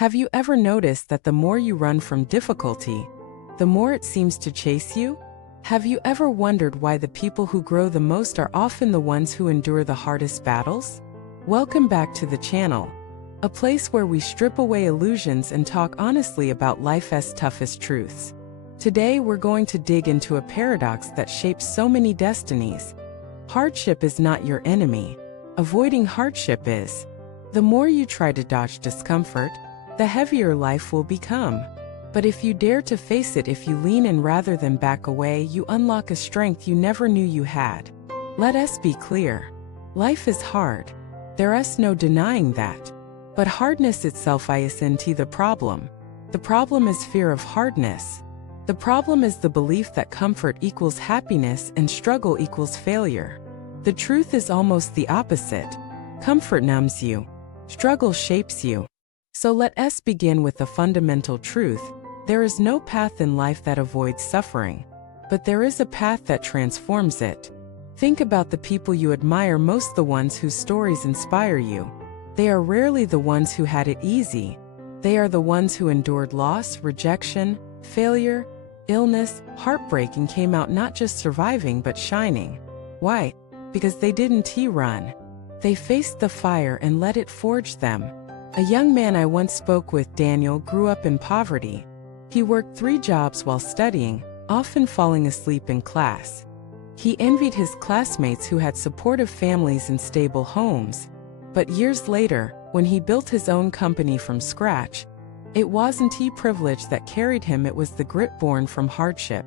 Have you ever noticed that the more you run from difficulty, the more it seems to chase you? Have you ever wondered why the people who grow the most are often the ones who endure the hardest battles? Welcome back to the channel, a place where we strip away illusions and talk honestly about life's toughest truths. Today we're going to dig into a paradox that shapes so many destinies. Hardship is not your enemy. Avoiding hardship is. The more you try to dodge discomfort, the heavier life will become. But if you dare to face it, if you lean in rather than back away, you unlock a strength you never knew you had. Let us be clear. Life is hard. There is no denying that. But hardness itself isn't the problem. The problem is fear of hardness. The problem is the belief that comfort equals happiness and struggle equals failure. The truth is almost the opposite. Comfort numbs you. Struggle shapes you. So let us begin with the fundamental truth. There is no path in life that avoids suffering, but there is a path that transforms it. Think about the people you admire most, the ones whose stories inspire you. They are rarely the ones who had it easy. They are the ones who endured loss, rejection, failure, illness, heartbreak, and came out not just surviving but shining. Why? Because they didn't run. They faced the fire and let it forge them. A young man I once spoke with, Daniel, grew up in poverty. He worked 3 jobs while studying, often falling asleep in class. He envied his classmates who had supportive families and stable homes. But years later, when he built his own company from scratch, it wasn't privilege that carried him, it was the grit born from hardship.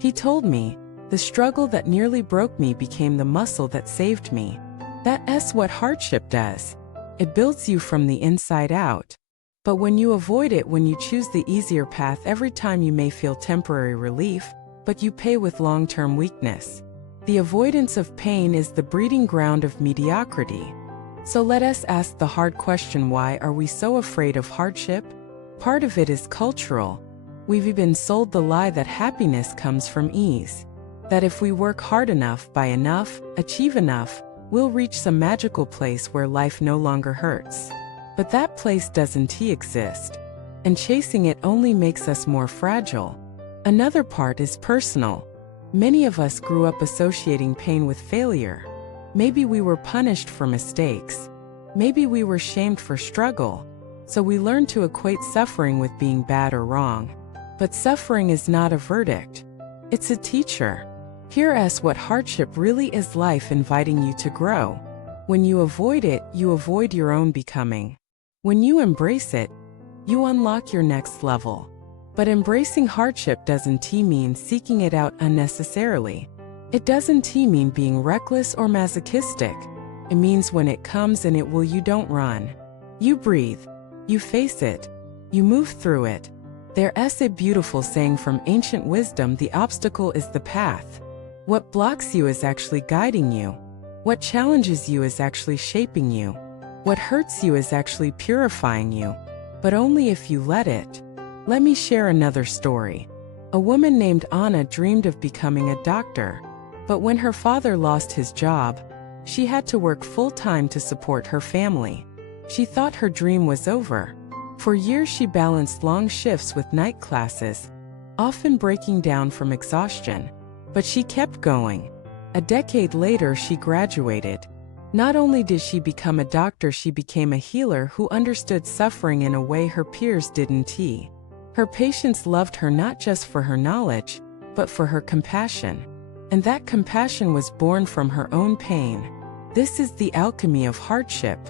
He told me, "The struggle that nearly broke me became the muscle that saved me." That's what hardship does. It builds you from the inside out. But when you avoid it, when you choose the easier path, every time you may feel temporary relief, but you pay with long-term weakness. The avoidance of pain is the breeding ground of mediocrity. So let us ask the hard question: why are we so afraid of hardship? Part of it is cultural. We've been sold the lie that happiness comes from ease. That if we work hard enough, buy enough, achieve enough, we'll reach some magical place where life no longer hurts. But that place doesn't exist. And chasing it only makes us more fragile. Another part is personal. Many of us grew up associating pain with failure. Maybe we were punished for mistakes. Maybe we were shamed for struggle. So we learned to equate suffering with being bad or wrong. But suffering is not a verdict. It's a teacher. Hear us what hardship really is: life inviting you to grow. When you avoid it, you avoid your own becoming. When you embrace it, you unlock your next level. But embracing hardship doesn't mean seeking it out unnecessarily. It doesn't mean being reckless or masochistic. It means when it comes and it will, you don't run. You breathe. You face it. You move through it. There's a beautiful saying from ancient wisdom: the obstacle is the path. What blocks you is actually guiding you. What challenges you is actually shaping you. What hurts you is actually purifying you. But only if you let it. Let me share another story. A woman named Anna dreamed of becoming a doctor. But when her father lost his job, she had to work full-time to support her family. She thought her dream was over. For years she balanced long shifts with night classes, often breaking down from exhaustion. But she kept going. A decade later, she graduated. Not only did she become a doctor, she became a healer who understood suffering in a way her peers didn't. Her patients loved her not just for her knowledge, but for her compassion. And that compassion was born from her own pain. This is the alchemy of hardship.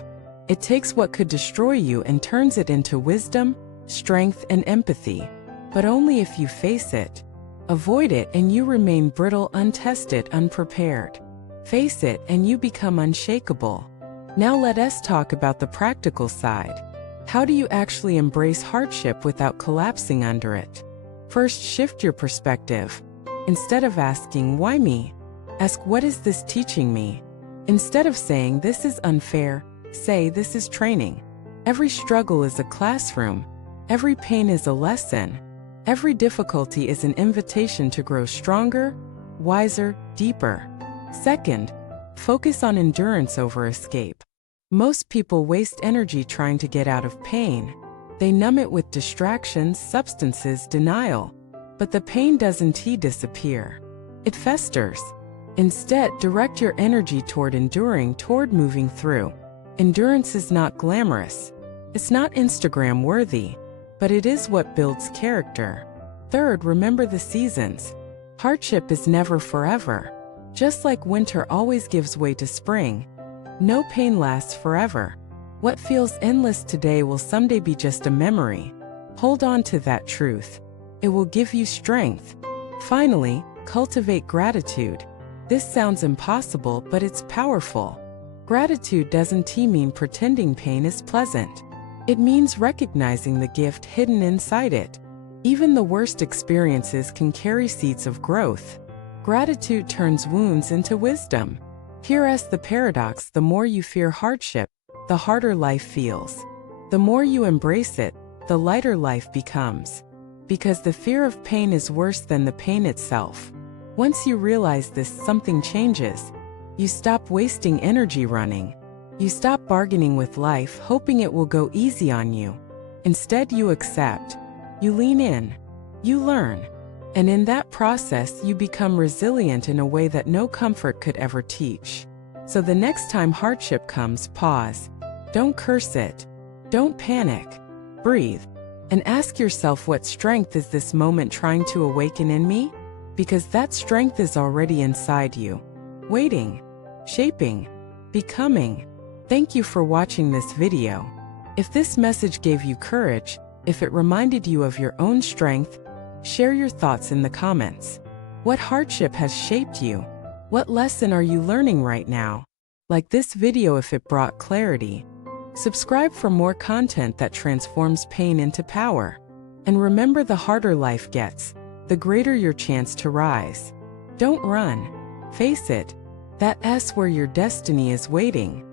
It takes what could destroy you and turns it into wisdom, strength, and empathy. But only if you face it. Avoid it and you remain brittle, untested, unprepared. Face it and you become unshakable. Now let us talk about the practical side. How do you actually embrace hardship without collapsing under it? First, shift your perspective. Instead of asking, "Why me?" ask, "What is this teaching me?" Instead of saying, "This is unfair," say, "This is training." Every struggle is a classroom. Every pain is a lesson. Every difficulty is an invitation to grow stronger, wiser, deeper. Second, focus on endurance over escape. Most people waste energy trying to get out of pain. They numb it with distractions, substances, denial. But the pain doesn't disappear. It festers. Instead, direct your energy toward enduring, toward moving through. Endurance is not glamorous. It's not Instagram worthy, but it is what builds character. Third, remember the seasons. Hardship is never forever. Just like winter always gives way to spring, no pain lasts forever. What feels endless today will someday be just a memory. Hold on to that truth. It will give you strength. Finally, cultivate gratitude. This sounds impossible, but it's powerful. Gratitude doesn't mean pretending pain is pleasant. It means recognizing the gift hidden inside it. Even the worst experiences can carry seeds of growth. Gratitude turns wounds into wisdom. Here's the paradox: the more you fear hardship, the harder life feels. The more you embrace it, the lighter life becomes. Because the fear of pain is worse than the pain itself. Once you realize this, something changes. You stop wasting energy running. You stop bargaining with life, hoping it will go easy on you. Instead, you accept. You lean in. You learn. And in that process, you become resilient in a way that no comfort could ever teach. So the next time hardship comes, pause. Don't curse it. Don't panic. Breathe. And ask yourself, what strength is this moment trying to awaken in me? Because that strength is already inside you. Waiting. Shaping. Becoming. Thank you for watching this video. If this message gave you courage, if it reminded you of your own strength, share your thoughts in the comments. What hardship has shaped you? What lesson are you learning right now? Like this video if it brought clarity. Subscribe for more content that transforms pain into power. And remember, the harder life gets, the greater your chance to rise. Don't run. Face it. That's where your destiny is waiting.